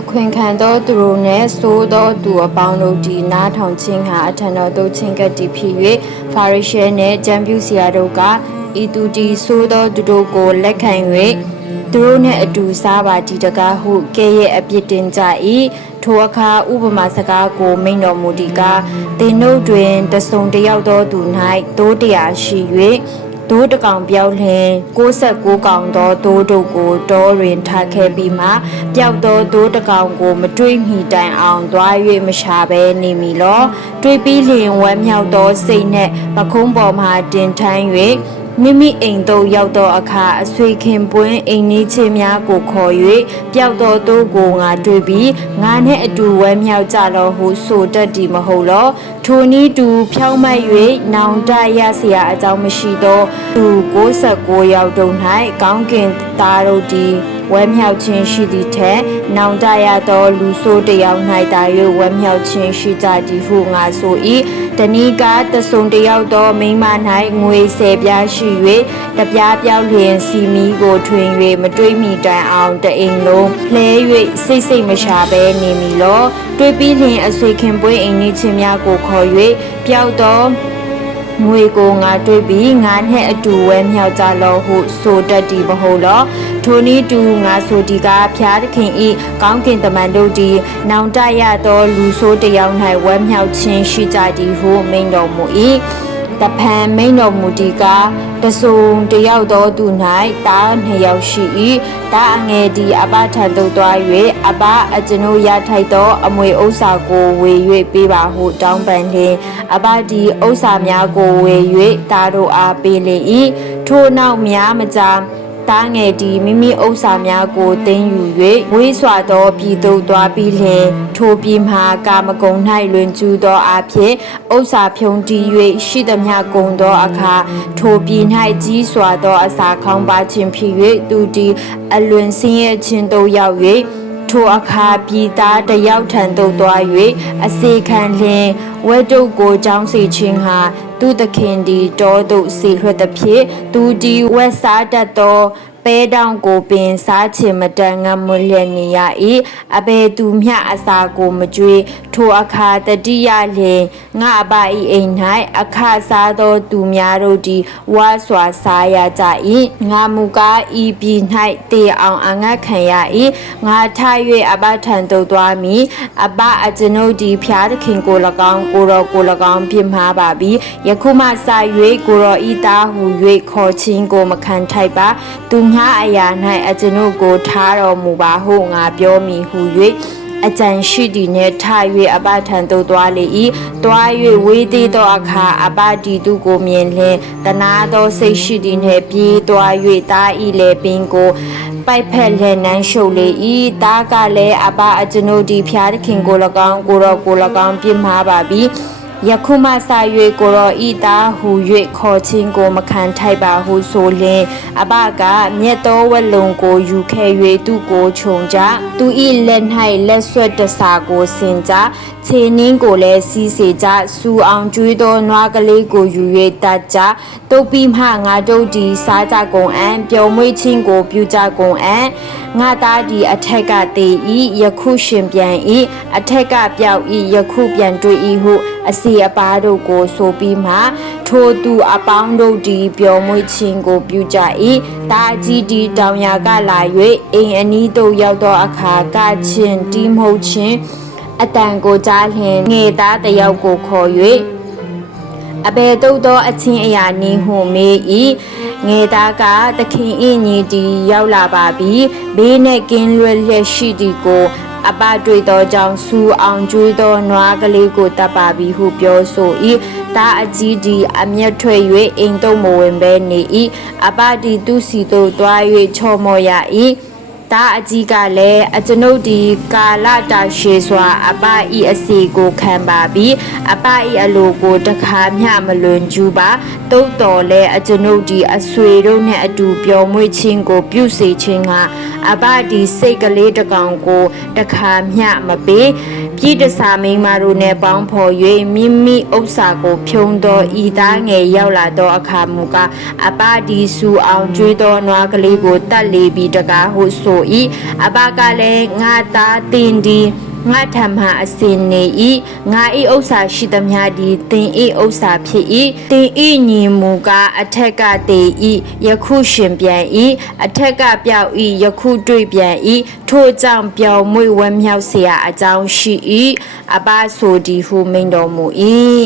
အခွင့်ခံသောသူတို့နှင့်သို့သောသူအပေါင်းတို့သည်နားထောင်ခြင်းဟာအထံတော်သို့ချဉ်ကပ်တည်ဖြစ်၍ဖာရိရှဲနှင့်ကျမ်းပြုဆရာတို့ကဤသူသည်သို့သောသူတို့ကိုလက်ခံ၍သူတို့နှင့်အတူစားပါတည်တကားဟုကဲ့ရဲ့အပြစ်တင်ကြ၏ထိုအခါဥပမာစကားကိုမိန့်တော်မူသည်ကားသင်တို့တွင်တစုံတစ်ယောက်သောသူ၌သိုးတရားရှိ၍သိုးတစ်ကောင်ပြောက်လျင်69ကောင်သောသိုးတို့ကိုတောတွင်ထားခဲ့ပြီးမှပျောက်သောသိုးတစ်ကောင်ကိုမတွေ့မီတိုင်အောင်သွား၍မရှာဘဲနေမီလောတွေ့ပြီးလျင်ဝမ်းမြောက်သောစိတ်နှင့်ပခုံးပေါ်မှတင်ထမ်း၍မိမိအိမ်သို့ရောက်သောအခါအဆွေခင်ပွင်းအိမ်နီးချင်းများကိုခေါ်၍ပျောက်သောသိုးကိုငါတွေ့ပြီးငါနှင့်အတူဝမ်းမြောက်ကြလောဟုဆိုတတ်သည်မဟုတ်လောထိုနည်းတူဖြောင်းမတ်၍နောင်တရเสียအကြောင်းမရှိသောသူ69ယောက်တို့၌ကောင်းကင်သားတို့သည်ဝမ်းမြောက်ခြင်းရှိသည်ထက်နောင်တရသောလူဆိုးတယောက်၌သာ၍ဝမ်းမြောက်ခြင်းရှိကြသည်ဟုငါဆို၏တဏီကတဆုံတယောက်သောမိန်းမ၌ငွေ10ပြားရှိ၍တပြားပြောက်လျင်စီမီကိုထွင်၍မတွေးမီတိုင်အောင်တအိမ်လုံးလှဲ၍စိတ်မရှာဘဲနေမီလောတွေးပြီးလျင်အဆွေခင်ပွေးအိမ်နီးချင်းများကိုခေါ်၍ပျောက်သောငွေကိုငါတွေ့ပြီးငါနှင့်အတူဝဲမြောက်ကြလောဟုဆိုတတ်သည်မဟုတ်လောထိုနည်းတူငါဆိုဒီကဖျားသခင်ဤကောင်းကင်တမန်တို့သည်နောင်တရသောလူဆိုးတယောက်၌ဝဲမြောက်ခြင်းရှိကြသည်ဟုမိန့်တော်မူ၏တဖန်မိန့်တော်မူသည်ကတဆုံတယောက်သောသူ၌တား2ယောက်ရှိ၏တားအငယ်သည်အဘထံသို့သွား၍အဘအကျွန်ုပ်ရထိုက်သောအမွေဥစ္စာကိုဝေ၍ပေးပါဟုတောင်းပန်လျင်အဘသည်ဥစ္စာများကိုဝေ၍တားတို့အားပေးလေ၏ထိုနောက်များမကြာတားငယ်သည်မိမိဥစ္စာများကိုသိမ်းယူ၍ဝေးစွာသောပြည်သို့သွားပြီးလျှင်ထိုပြည်မှာကာမဂုဏ်၌လွင်ကျူးသောအဖြစ်ဥစ္စာဖြုံးတီး၍ရှိသမျှကုန်သောအခါထိုပြည်၌ကြီးစွာသောအစာခေါင်းပါခြင်းဖြစ်၍သူသည်အလွန်ဆင်းရဲခြင်းသို့ရောက်၍ထိုအခါပြည်သားတယောက်ထံသို့သွား၍အစေခံလျင်ဝဲတုပ်ကိုကြောင်းစီခြင်းဟာသူသခင်သည်တောသို့စီလွှတ်သည်ဖြင့်သူသည်ဝက်စားတတ်သောပဲတောင်ကိုပင်စားချင်မတန်ငတ်မွလျက်နေရ၏အဘယ်သူမျှအစာကိုမကြွေးထိုအခါတတိယလျင်ငါအဘ၏အိမ်၌အခစားသောသူများတို့သည်ဝါစွာစားရကြ၏ငါမူကားဤပြည်၌တေအောင်အငတ်ခံရ၏ငါထ၍အဘထံသို့သွားမည်အဘအကျွန်ုပ်သည်ဖျားသခင်ကို၎င်းကိုတော်ကို၎င်းပြစ်မှားပါပြီယခုမှစ၍ကိုတော်ဤသားဟူ၍ခေါ်ခြင်းကိုမခံထိုက်ပါသူငါအရာ၌အကျွန်ုပ်ကိုထားတော်မူပါဟုငါပြောမည်ဟု၍အကြံရှိသည်နှင့်ထ၍အဘထံသို့သွားလေ၏သွား၍ဝေးသေးသောအခါအဘဒီသူကိုမြင်လျင်တနာသောစိတ်ရှိသည်နှင့်ပြေးသွား၍တားဤလေပင်ကိုပိုက်ဖက်လက်နှန်းရှုပ်လေ၏တားကလည်းအဘအကျွန်ုပ်သည်ဖျားသခင်ကို၎င်းကိုတော်ကို၎င်းပြစ်မှားပါပြီယခုမှစ၍ကိုရောဤသားဟူ၍ခေါ်ခြင်းကိုမခံထိုက်ပါဟုဆိုလျင်အဘကမြတ်သောဝက်လုံးကိုယူခဲ့၍သူကိုခြုံကြသူဤလက်၌လက်ဆွတ်တစာကိုဆင်ကြခြေနှင်းကိုလည်းစီးစေကြစူအောင်ကျွေးသောနွားကလေးကိုယူ၍တတ်ကြတုပ်ပြီးမှငါတို့သည်စားကြကုန်အံ့ပျော်မွေ့ခြင်းကိုပြုကြကုန်အံ့ငါသားသည်အထက်ကသေး၏ယခုရှင်ပြန်၏အထက်ကပြောက်၏ယခုပြန်တွေ့၏ဟုအစီအပါတို့ကိုဆိုပြီးမှထိုသူအပေါင်းတို့သည်ပျော်မွေ့ခြင်းကိုပြုကြ၏တာအကြီးသည်တောင်ယာကလာ၍အိမ်အနီးသို့ရောက်သောအခါကချင်းတီးမှုတ်ခြင်းအတန်ကိုကြားလျင်ငယ်သားတယောက်ကိုခေါ်၍အဘယ်သို့သောအချင်းအရာနည်းဟုမေး၏ငယ်သားကသခင်၏ညီသည်ရောက်လာပါပြီဘေးနှင့်ကင်းလွယ်လျက်ရှိသည်ကိုအဘတွေ့သောကြောင့်စူအောင်ကျွေးသောနွားကလေးကိုတတ်ပါပြီဟုပြောဆို၏တာအကြီးသည်အမျက်ထွက်၍အိမ်သို့မဝင်ဘဲနေ၏အဘသည်သူစီသို့သွား၍ချော်မော်ရ၏တာအကြီးကလည်းအကျွန်ုပ်ဒီကာလတာရှည်စွာအပဤအစီကိုခံပါပြီအပဤအလိုကိုတခါမျှမလွန်ကျူးပါတုတ်တော်လဲအကျွန်ုပ်ဒီအဆွေတို့နှင့်အတူပျော်မွေ့ခြင်းကိုပြုစေခြင်းကအပဒီစိတ်ကလေးတကောင်ကိုတခါမျှမပေး ပြည်တစာမိန်းမတို့နဲ့ပေါင်းဖော်၍မိမိဥစ္စာကိုဖြုံသောဤသားငယ်ရောက်လာသောအခါမူကားအပဒီဆူအောင်ကျွေးသောနွားကလေးကိုတတ်လေပြီးတကားဟုဆို၏အပကလည်းငါသားတင်ဒီငါထမအစင်နေ၏ငါဤဥစ္စာရှိသမျှသည်တင်ဤဥစ္စာဖြစ်၏တင်ဤညီမူကားအထက်ကတည်၏ယခုရှင်ပြန်၏အထက်ကပြောက်၏ယခုတွေ့ပြန်၏ထို့ကြောင့်ပြောင်းမွေဝမ်းမြောက်เสียအကြောင်းရှိ၏အပဆိုသည်ဟုမိန်တော်မူ၏